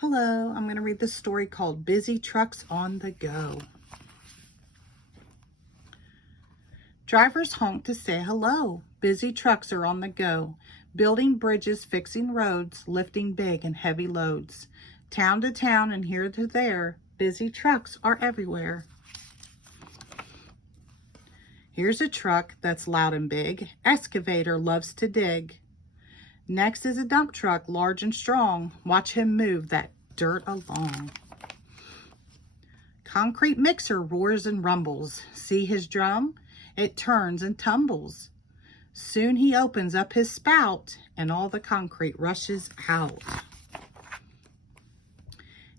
Hello, I'm going to read this story called Busy Trucks on the Go. Drivers honk to say hello. Busy trucks are on the go, building bridges, fixing roads, lifting big and heavy loads. Town to town and here to there, busy trucks are everywhere. Here's a truck that's loud and big. Excavator loves to dig. Next is a dump truck, large and strong. Watch him move that dirt along. Concrete mixer roars and rumbles. See his drum? It turns and tumbles. Soon he opens up his spout and all the concrete rushes out.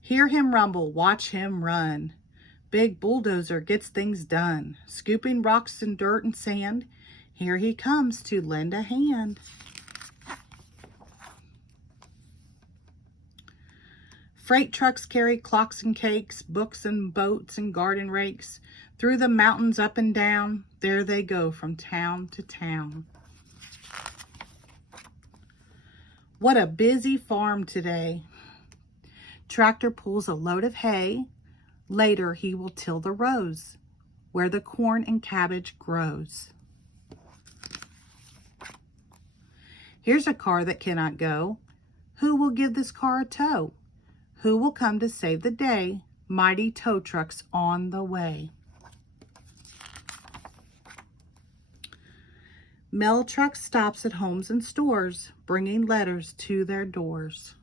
Hear him rumble, watch him run. Big bulldozer gets things done. Scooping rocks and dirt and sand. Here he comes to lend a hand. Freight trucks carry clocks and cakes, books and boats and garden rakes. Through the mountains up and down, there they go from town to town. What a busy farm today. Tractor pulls a load of hay. Later he will till the rows, where the corn and cabbage grows. Here's a car that cannot go. Who will give this car a tow? Who will come to save the day? Mighty tow trucks on the way. Mail truck stops at homes and stores, bringing letters to their doors.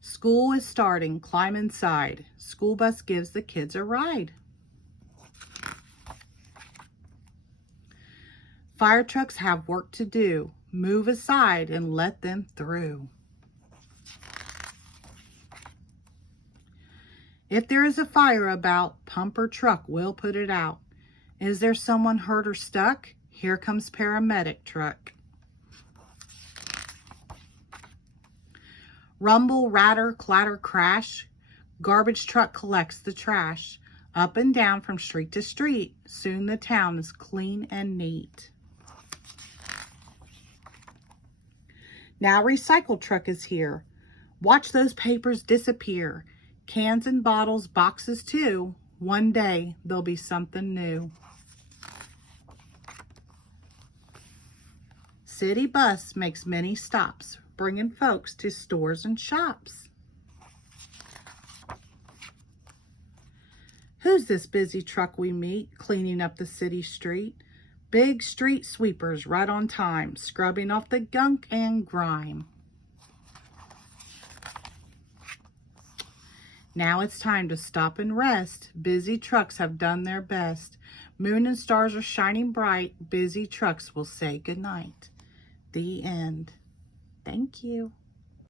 School is starting, climb inside. School bus gives the kids a ride. Fire trucks have work to do. Move aside and let them through. If there is a fire about, pump or truck will put it out. Is there someone hurt or stuck? Here comes paramedic truck. Rumble, ratter, clatter, crash. Garbage truck collects the trash. Up and down from street to street. Soon the town is clean and neat. Now recycle truck is here. Watch those papers disappear. Cans and bottles, boxes too. One day there'll be something new. City bus makes many stops, bringing folks to stores and shops. Who's this busy truck we meet, cleaning up the city street? Big street sweepers right on time, scrubbing off the gunk and grime. Now it's time to stop and rest. Busy trucks have done their best. Moon and stars are shining bright. Busy trucks will say goodnight. The end. Thank you.